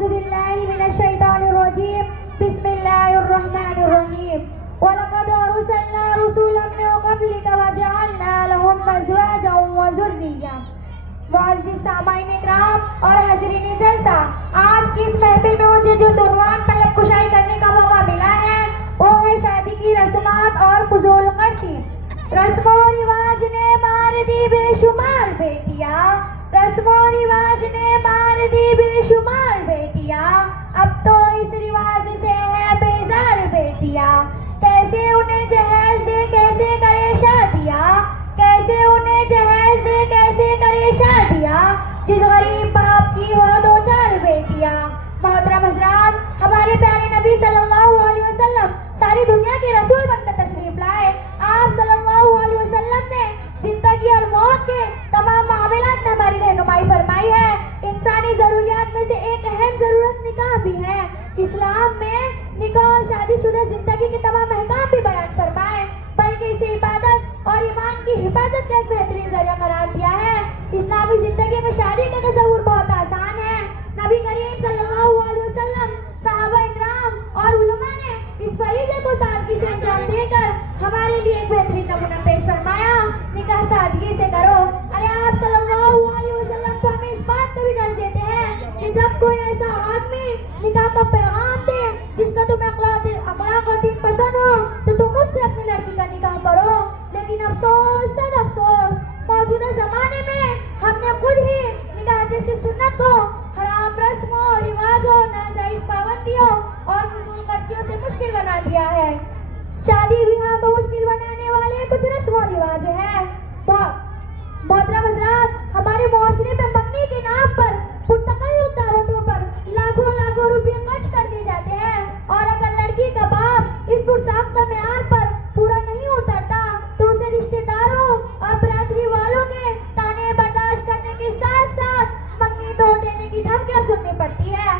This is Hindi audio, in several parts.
अऊज़ु बिल्लाहि मिनश शैतानिर रजीम बिस्मिल्लाहिर रहमानिर रहीम वलक़द अरसलना रसूलन मिन क़ब्लिका वजअलना लहुम अज़वाजन व ज़ुर्रिय्या। मुअज़्ज़िज़ सामाईन इकराम और हाज़रीन जलसा, आज की इस महफिल में मुझे जो उन्वान तलब कुशाई करने का मौका मिला है वो है शादी की रस्मात और फुज़ूल खर्ची। रस्मो रिवाज ने मार दी बेशुमार बेटियां, रस्मो रिवाज ने मार दी बेशुमार बेटियां, अब तो इस रिवाज से है बेजार बेटियां। कैसे उन्हें जहेज दे कैसे करे शादियां, कैसे उन्हें जहेज दे कैसे करे शादियां, जिस गरीब बाप की हो दो चार बेटियां। मोहतरम हज़रात, हमारे प्यारे नबी सल्लल्लाहु अलैहि वसल्लम सारी दुनिया के रसूल बनकर तशरीफ लाए। आप सल्लल्लाहु अलैहि वसल्लम ने जिंदगी और मौत के तमाम मामलात में हमारी रहनुमाई फरमाई है। इंसानी जरूरियात में से एक अहम जरूरत निकाह भी है। इस्लाम में निकाह और शादीशुदा जिंदगी के तमाम अहकाम भी बयान फरमाए, बल्कि इसे इबादत और ईमान की हिफाजत का एक बेहतरीन जरिया करार दिया है। इस्लामी जिंदगी में शादी का तस्वुर बहुत आसान है। नबी करीम सल्लल्लाहु अलैहि वसल्लम, सहाबा इकराम और उलमा ने इस फरीज़े को सादगी से अंजाम देकर हमारे लिए एक बेहतरीन नमूना पेश फरमाया। निकाह सादगी से करो। अरे आप सल्लल्लाहु अलैहि वसल्लम तो हमें इस बात का भी दर्ज देते हैं कि जब कोई ऐसा आदमी निकाह का पैगाम दे जिसका तुम्हें अखलाक और दीन पसंद हो तो तुम उससे अपनी लड़की का निकाह करो। लेकिन अफसोस सद अफसोस, मौजूदा जमाने में हमने खुद ही निकाह जैसी सुन्नत को हराम रस्मों रिवाजों नाजायज पाबंदियों और फजूल खर्चियों से मुश्किल बना दिया है। शादी ब्याह को मुश्किल बनाने वाले कुछ रस्म और रिवाज हैं। मोहतरम हज़रात, हमारे मुआशरे में मंगनी के नाम पर पुरतकल्लुफ़ दावतों पर लाखों लाखों रुपए खर्च कर दिए जाते हैं, और अगर लड़की का बाप इस पुरसाख्ता मेयार पर पूरा नहीं उतरता तो उसे रिश्तेदारों और बरादरी वालों के ताने बर्दाश्त करने के साथ साथ मंगनी तोड़ देने की धमकियां सुननी पड़ती है।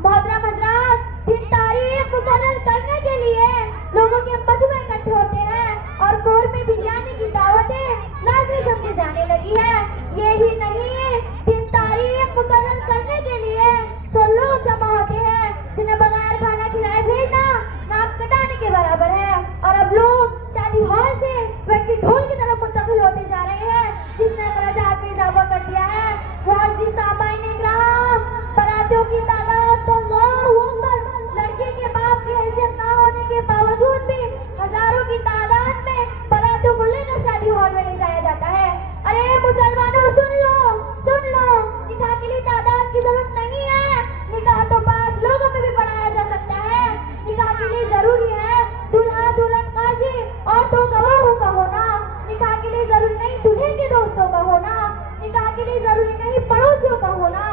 मोहतरम हज़रात, दिन तारीख मुकर्रर करने के लिए लोगों के मजमे इकट्ठे होते हैं और कोर में भी जाने की दावतें लाज़मी समझी जाने लगी है। यही नहीं, दिन तारीख मुकर्रर करने के लिए 100 लोग जमा होते हैं जिन्हें बगैर खाना खिलाए भेजना नाक कटाने के बराबर है। और अब लोग शादी हॉल से व्यक्ति ढोल की तरफ मुंतकिल होते जा रहे हैं, जिसने अखराजात में इजाफा कर दिया है। मुअज़्ज़िज़ सामाईन इकराम, बारातियों की तादाद तो अल्लाहु अकबर, लड़के के बाप की हैसियत ना होने के बावजूद भी हजारों की तादाद में बारातियों को लेकर शादी हॉल में ले जाया जाता है। अरे मुसलमानों, सुन लो, निकाह के लिए तादाद की जरूरत नहीं है। निकाह तो 5 लोगों में भी पढ़ाया जा सकता है। निकाह के लिए जरूरी है दूल्हा दुल्हन काजी और 2 गवाहों का होना। निकाह के लिए जरूरी नहीं दूल्हे के दोस्तों का होना। निकाह के लिए जरूरी नहीं पड़ोसियों का होना।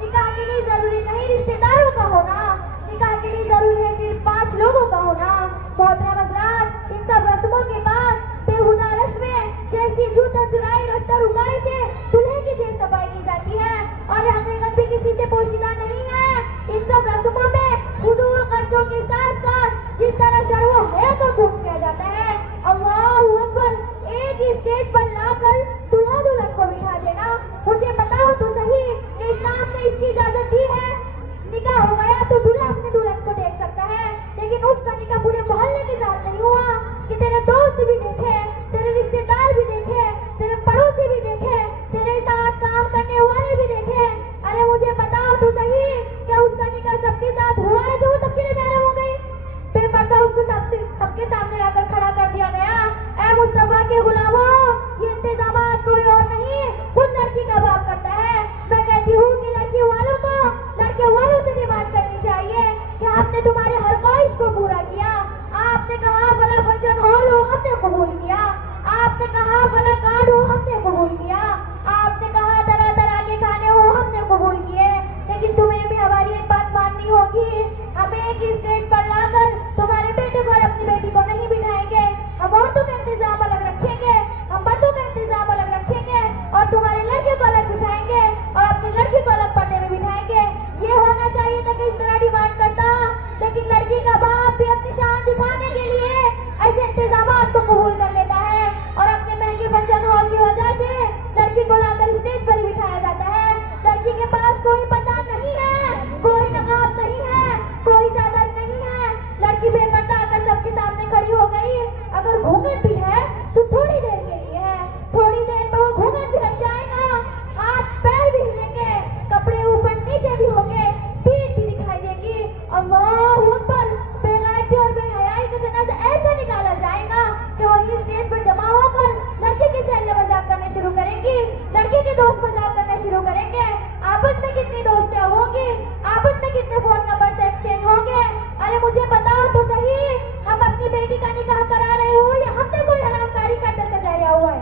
निकाह के लिए जरूरी नहीं रिश्तेदारों का होना। निकाह के लिए जरूरी है सिर्फ 5 लोगों का होना। मोहतरम हज़रात, इन सब रस्मों के बाद बेहुदा रस्में जैसी जूता चुराई रास्ता रुकाई से दूल्हे की जेब सफाई की जाती है और हकीकत भी किसी से पोशीदा नहीं है। इन सब रस्मों में फजूल खर्चों के साथ साथ जिस तरह शर्म है को खूब किया जाता है। अल्लाहु अकबर, एक ही स्टेज पर लाकर दूल्हा दुल्हन को बिठा देना। मुझे बताओ तो सही कि इस्लाम ने इसकी इजाजत दी है? निकाह हो गया तो दूल्हा अपने दुल्हन को देख सकता है, लेकिन उसका निकाह पूरे मोहल्ले के साथ नहीं हुआ कि तेरे दोस्त भी देखे, तेरे रिश्तेदार भी देखे, तेरे पड़ोसी भी देखे, तेरे साथ काम करने वाले भी देखे। अरे मुझे बताओ तो सही, क्या उसका निकाह सबके साथ हुआ है जो सबके लिए महरम हो गई? बेपर्दा उसको सबके सामने लाकर खड़ा कर दिया गया। ऐ मुस्तफा के गुलामों, ये इंतजामात कोई और नहीं खुद लड़की का बाप करता है। मैं कहती हूँ कि लड़की वालों को लड़के वालों से डिमांड करनी चाहिए कि आपने तुम्हारे हर ख्वाहिश को पूरा किया। आपने कहा भला फंक्शन हॉल हो, हमने कबूल किया। आपने कहा भला कार्ड हो, हमने कबूल किया। आपने कहा तरह तरह के खाने हो, हमने कबूल किए। लेकिन तुम्हें भी हमारी एक बात माननी होगी, हम एक ही स्टेज पर लाकर तुम्हारे बेटे को और अपनी बेटी को नहीं बिठाएंगे। हम औरतों का इंतजाम अलग रखेंगे, हम मर्दों का इंतजाम अलग रखेंगे और तुम्हारे लड़के को अलग बिठाएंगे और अपनी लड़की को अलग पर्दे में बिठाएंगे। ये होना चाहिए था कि इस तरह डिमांड करता, लेकिन लड़की का बाप भी अपनी शान दिखाने के लिए ऐसे इंतजामात को कबूल कर लेता है और अपने महंगे फंक्शन हॉल की वजह से लड़की को लाकर स्टेज पर बिठाया जाता है। लड़की के पास कोई पता नहीं है, बेटी का निकाह करा रहे हो या हमने कोई हरामकारी करने से ठहरा हुआ है?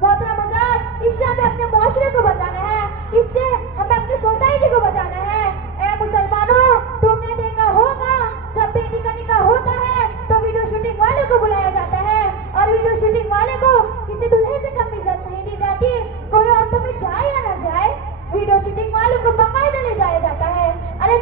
मोहतरम हज़रात, इससे हमें अपने मुआशरे को बचाना है, इससे हमें अपनी सोसाइटी को बचाना है। ए मुसलमानों, तुमने देखा होगा जब बेटी का निकाह होता है तो वीडियो शूटिंग वाले को बुलाया जाता है और वीडियो शूटिंग वाले को किसी दूल्हे से कम इज्जत नहीं दी जाती। कोई ऑटो में जाए या ना जाए, वीडियो शूटिंग वाले को बाकायदा ले जाया जाता है। अरे